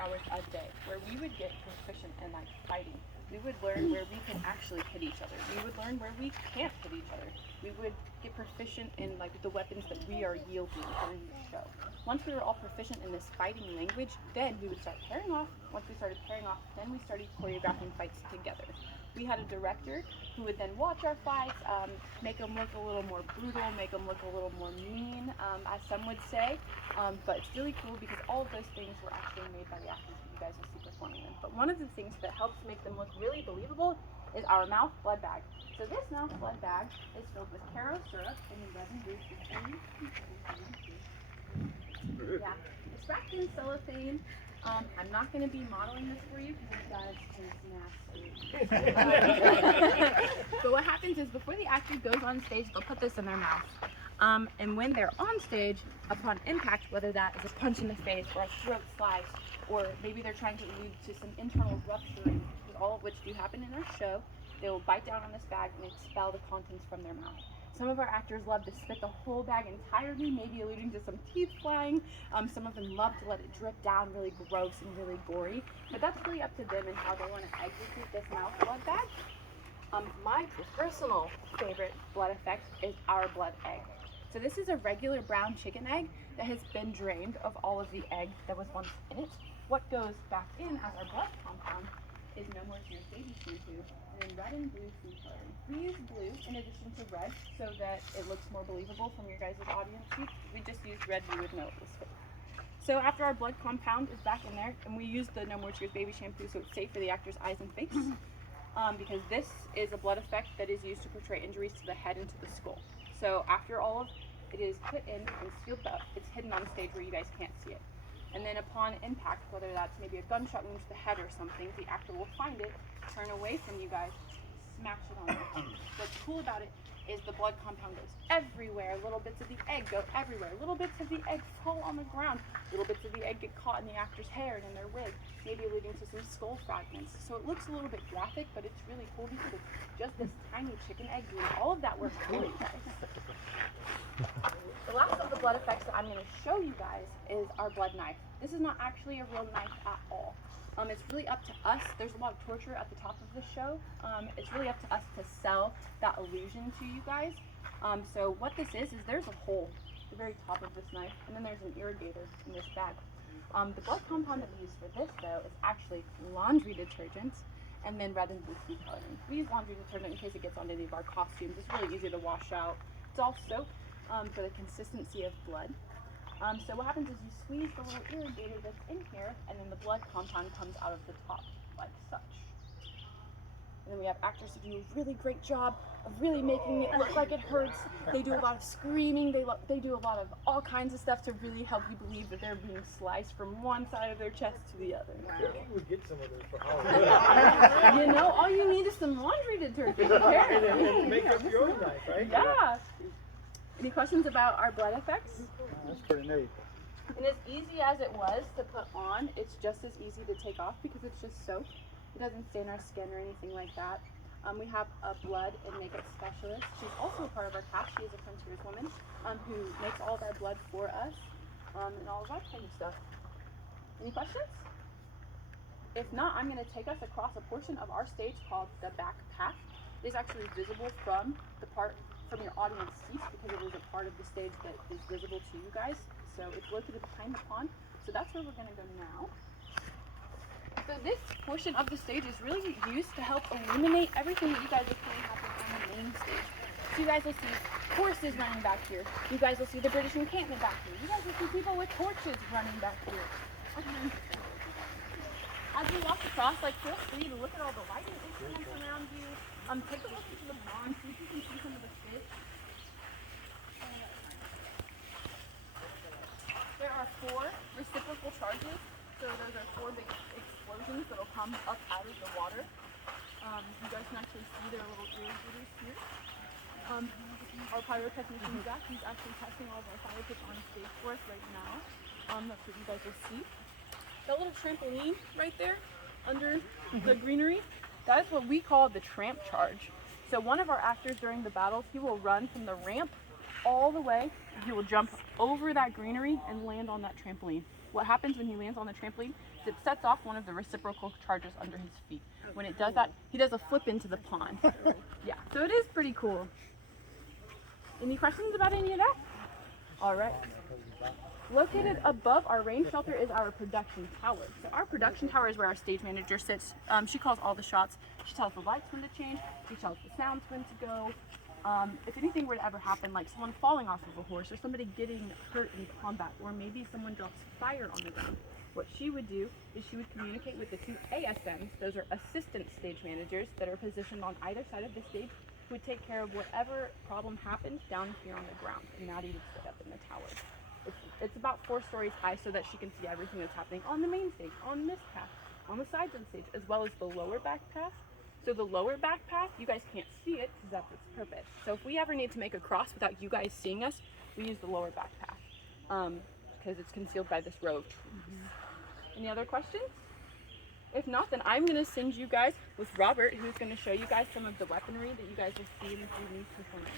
hours a day where we would get proficient in like fighting. We would learn where we can actually hit each other. We would learn where we can't hit each other. We would get proficient in like the weapons that we are yielding during the show. Once we were all proficient in this fighting language, then we would start pairing off. Once we started pairing off, then we started choreographing fights together. We had a director who would then watch our fights, make them look a little more brutal, make them look a little more mean, as some would say. But it's really cool because all of those things were actually made by the actors that you guys will see performing them. But one of the things that helps make them look really believable is our mouth blood bag. So this mouth blood bag is filled with Caro syrup and red and blue food. Yeah, it's wrapped in cellophane. I'm not going to be modeling this for you because you guys is nasty. But what happens is before the actor goes on stage, they'll put this in their mouth. And when they're on stage, upon impact, whether that is a punch in the face or a throat slice, or maybe they're trying to allude to some internal rupturing, all of which do happen in our show, they will bite down on this bag and expel the contents from their mouth. Some of our actors love to spit the whole bag entirely, maybe alluding to some teeth flying. Some of them love to let it drip down really gross and really gory. But that's really up to them and how they want to execute this mouth blood bag. My personal favorite blood effect is our blood egg. So this is a regular brown chicken egg that has been drained of all of the egg that was once in it. What goes back in as our blood compound is No More Tears baby shampoo, and then red and blue food coloring. We use blue in addition to red so that it looks more believable from your guys' audience seat. We just used red, you would know it was fake. So after our blood compound is back in there, and we use the No More Tears baby shampoo so it's safe for the actor's eyes and face, because this is a blood effect that is used to portray injuries to the head and to the skull. So after all of it is put in and sealed up, it's hidden on stage where you guys can't see it. And then upon impact, whether that's maybe a gunshot wound to the head or something, the actor will find it, turn away from you guys, smash it on your head. What's cool about it is the blood compound goes everywhere. Little bits of the egg go everywhere. Little bits of the egg fall on the ground. Little bits of the egg get caught in the actor's hair and in their wig, maybe alluding to some skull fragments. So it looks a little bit graphic, but it's really cool because it's just this tiny chicken egg doing all of that work for you guys. The last of the blood effects that I'm going to show you guys is our blood knife. This is not actually a real knife at all. It's really up to us. There's a lot of torture at the top of the show. It's really up to us to sell that illusion to you guys. So what this is there's a hole at the very top of this knife, and then there's an irrigator in this bag. The blood compound that we use for this, though, is actually laundry detergent and then red and blue food coloring. We use laundry detergent in case it gets on any of our costumes. It's really easy to wash out. It's all soap for the consistency of blood. So what happens is you squeeze the little irrigator that's in here, and then the blood compound comes out of the top, like such. And then we have actors who do a really great job of really making it look like it hurts. They do a lot of screaming. They do a lot of all kinds of stuff to really help you believe that they're being sliced from one side of their chest to the other. Maybe we would get some of those for Halloween. You know, all you need is some laundry detergent. And make up your own knife, right? Yeah. Any questions about our blood effects? That's pretty neat. And as easy as it was to put on, it's just as easy to take off because it's just soap. It doesn't stain our skin or anything like that. We have a blood and makeup specialist. She's also a part of our cast. She is a frontierswoman woman who makes all of our blood for us and all of that kind of stuff. Any questions? If not, I'm going to take us across a portion of our stage called the back path. It is actually visible from your audience seats because it is a part of the stage that is visible to you guys. So it's located behind the pond. So that's where we're going to go now. So this portion of the stage is really used to help illuminate everything that you guys are seeing happen on the main stage. So you guys will see horses running back here. You guys will see the British encampment back here. You guys will see people with torches running back here. As we walk across, feel free to look at all the lighting instruments around you. Take a look into the pond, see if you can see some of the fish. There are 4 reciprocal charges. So those are 4 big explosions that will come up out of the water. You guys can actually see their little irrigators here. Our pyrotechnician Zach, he's actually testing all of our fire pits on stage for us right now. That's what you guys will see. That little trampoline right there under the greenery, that is what we call the tramp charge. So one of our actors during the battles, he will run from the ramp all the way. He will jump over that greenery and land on that trampoline. What happens when he lands on the trampoline it sets off one of the reciprocal charges under his feet. When it does that, he does a flip into the pond. Yeah, so it is pretty cool. Any questions about any of that? All right. Located above our rain shelter is our production tower. So our production tower is where our stage manager sits. She calls all the shots. She tells the lights when to change. She tells the sounds when to go. If anything were to ever happen, like someone falling off of a horse or somebody getting hurt in combat, or maybe someone drops fire on the ground, what she would do is she would communicate with the 2 ASMs. Those are assistant stage managers that are positioned on either side of the stage, who would take care of whatever problem happened down here on the ground. And Maddie would sit up in the tower. It's about 4 stories high, so that she can see everything that's happening on the main stage, on this path, on the sides of the stage, as well as the lower back path. So the lower back path, you guys can't see it because that's its purpose. So if we ever need to make a cross without you guys seeing us, we use the lower back path because it's concealed by this row of trees. Any other questions? If not, then I'm going to send you guys with Robert, who's going to show you guys some of the weaponry that you guys will see in the new performance.